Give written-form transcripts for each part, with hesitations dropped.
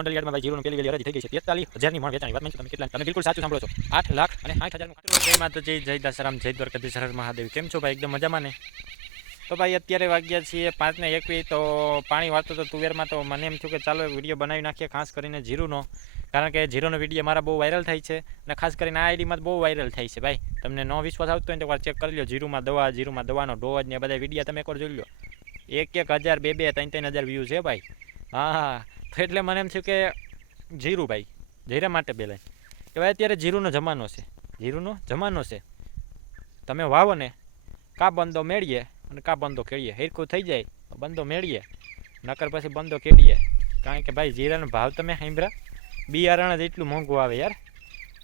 ગોંડલ યાર્ડમાં ભાઈ જીરુનું પેલી વેલી હરાજી થઈ ગઈ છે 43,000ની મણ વેચાણી. વાત માનશો તમે કેટલા? તમે બિલકુલ સાચું સાંભળો છો. 8,60,000. જય માતાજી, જય દશરામ, જય દ્વારકાધીશ, હર મહાદેવ. કેમ છો ભાઈ? એકદમ મજામાં ને? તો ભાઈ અત્યારે વાગ્યા છીએ 5:21. તો પાણી વાળતું તો તુવેરમાં, તો મને એમ થયું કે ચાલો વિડીયો બનાવી નાખીએ ખાસ કરીને જીરુનો, કારણ કે જીરુનો વિડીયો મારા બહુ વાયરલ થાય છે અને ખાસ કરીને આ આઈડીમાં બહુ વાયરલ થાય છે. ભાઈ તમને નો વિશ્વાસ આવતો હોય તો એકવાર ચેક કરી લો. જીરુમાં દવાનો ડોઝ ને બધા વિડીયો તમે એકવાર જોઈ લો. 1,000, 2,000, 3,000 વ્યૂ છે ભાઈ. હા, તો એટલે મને એમ થયું કે જીરું ભાઈ જીરા માટે બેલાય કે ભાઈ અત્યારે જીરુનો જમાનો છે. તમે વાવો ને કા બંદો મેળીએ અને કા બંદો ખેડીએ. હેરખું થઈ જાય બંદો મેળીએ, નકર પછી બંદો ખેડીએ. કારણ કે ભાઈ જીરાનો ભાવ તમે સાંભળ્યા, બિયારણ જ એટલું મોંઘું આવે યાર.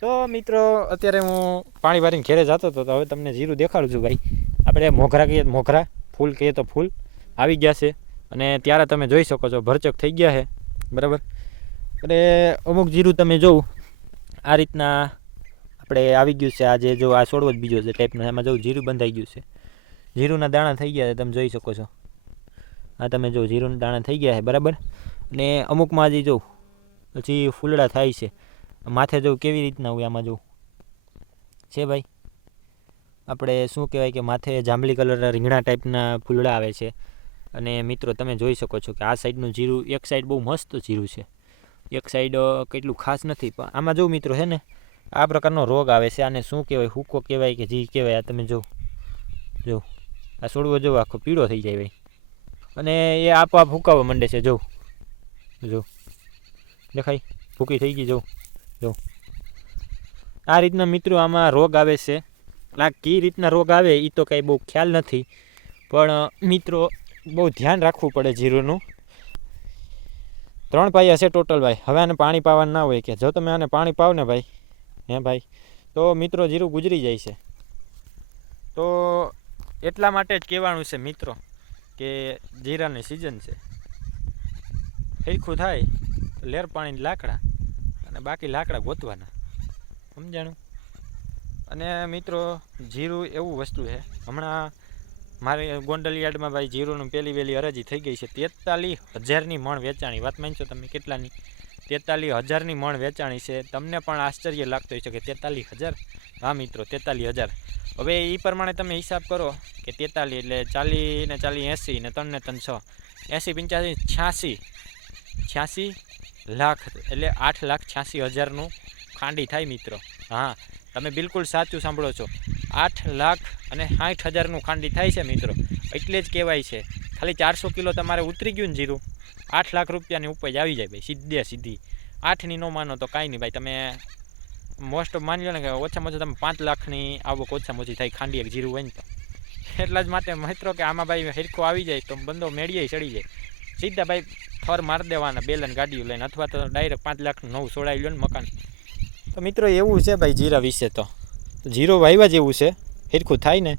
તો મિત્રો અત્યારે હું પાણી વારીને ઘેરે જતો હતો, તો હવે તમને જીરું દેખાડું છું ભાઈ. આપણે મોઘરા કહીએ મોઘરા, ફૂલ કહીએ તો ફૂલ આવી ગયા છે અને ત્યારે તમે જોઈ શકો છો ભરચક થઈ ગયા છે, બરાબર. અને અમુક જીરું તમે જોવું આ રીતના આપણે આવી ગયું છે. આજે જો આ છોડવો જ બીજો છે ટાઈપનો, એમાં જો જીરું બંધાઈ ગયું છે. જીરુંના દાણા થઈ ગયા છે, તમે જોઈ શકો છો. આ તમે જો જીરુંના દાણા થઈ ગયા છે, બરાબર. અને અમુકમાં હજી જો પછી ફૂલડા થાય છે. માથે જો કેવી રીતના હોય આમાં જો છે ભાઈ, આપણે શું કહેવાય કે માથે જાંબલી કલરના રીંગણા ટાઈપના ફૂલડા આવે છે. અને મિત્રો તમે જોઈ શકો છો કે આ સાઈડનું જીરું, એક સાઈડ બહુ મસ્ત જીરું છે, એક સાઈડ કેટલું ખાસ નથી. પણ આમાં જો મિત્રો છે ને આ પ્રકારનો રોગ આવે છે. આને શું કહેવાય, હુકો કહેવાય કે જી કહેવાય. આ તમે જો આ છોડવો જો આખો પીળો થઈ જાય ભાઈ, અને એ આપોઆપ હુકાવા માંડે છે. જો દેખાય, ભૂકી થઈ ગઈ. જો આ રીતના મિત્રો આમાં રોગ આવે છે. આ કઈ રીતના રોગ આવે એ તો કાંઈ બહુ ખ્યાલ નથી, પણ મિત્રો બહુ ધ્યાન રાખવું પડે જીરુંનું. 3 પાયા છે ટોટલ ભાઈ. હવે આને પાણી પાવાનું ના હોય કે જો તમે આને પાણી પાવ ને ભાઈ, હે ભાઈ, તો મિત્રો જીરું ગુજરી જાય છે. તો એટલા માટે જ કહેવાનું છે મિત્રો કે જીરાની સિઝન છે. હેરખું થાય તો લેર પાણી લાકડા, અને બાકી લાકડા ગોતવાના, સમજાણું. અને મિત્રો જીરું એવું વસ્તુ છે, હમણાં મારે ગોંડલ યાર્ડમાં ભાઈ જીરુંનું પેલી વેલી હરાજી થઈ ગઈ છે 43,000ની મણ વેચાણી. વાત માનશો તમે કેટલાની? 43,000ની મણ વેચાણી છે. તમને પણ આશ્ચર્ય લાગતો હોય છે કે 43,000? હા મિત્રો 43,000. હવે એ પ્રમાણે તમે હિસાબ કરો કે 43 એટલે 40 ને 40 80 ને 3 ને 3 6 80 85 86 લાખ, એટલે 8,86,000નું ખાંડી થાય મિત્રો. હા, તમે બિલકુલ સાચું સાંભળો છો. 8,60,000નું ખાંડી થાય છે મિત્રો. એટલે જ કહેવાય છે ખાલી 400 કિલો તમારે ઉતરી ગયું ને જીરું, 8 લાખ રૂપિયાની ઉપજ આવી જાય ભાઈ, સીધી. 8ની ન માનો તો કાંઈ નહીં ભાઈ. તમે મોસ્ટ ઓફ માની લો ને કે ઓછામાં ઓછા તમે 5 લાખની આવક ઓછામાં ઓછી થાય ખાંડી એક જીરું હોય ને તો. એટલા જ માટે મિત્રો કે આમાં ભાઈ હેરખો આવી જાય તો બંદો મેળીએ ચડી જાય. સીધા ભાઈ થર મારી દેવાના બેલન ગાડીઓ લઈને, અથવા તો ડાયરેક્ટ 5 લાખનું નવું છોડાવી લો ને મકાન. તો મિત્રો એવું છે ભાઈ જીરા વિશે. તો જીરો વાવ્યા જેવું છે, હેરખું થાય ને.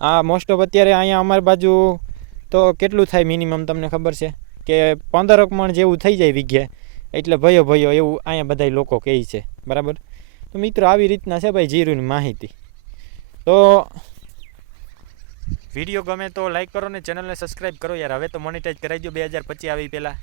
આ મોસ્ટ ઓફ અત્યારે અહીંયા અમારી બાજુ તો કેટલું થાય મિનિમમ તમને ખબર છે કે 15 મણ જેવું થઈ જાય વીઘે. એટલે ભયો એવું અહીંયા બધા લોકો કહે છે, બરાબર. તો મિત્રો આવી રીતના છે ભાઈ જીરુની માહિતી. તો વિડીયો ગમે તો લાઈક કરો ને ચેનલને સબસ્ક્રાઈબ કરો યાર. હવે તો મોનેટાઈઝ કરાવી દો 2025 આવી પહેલાં.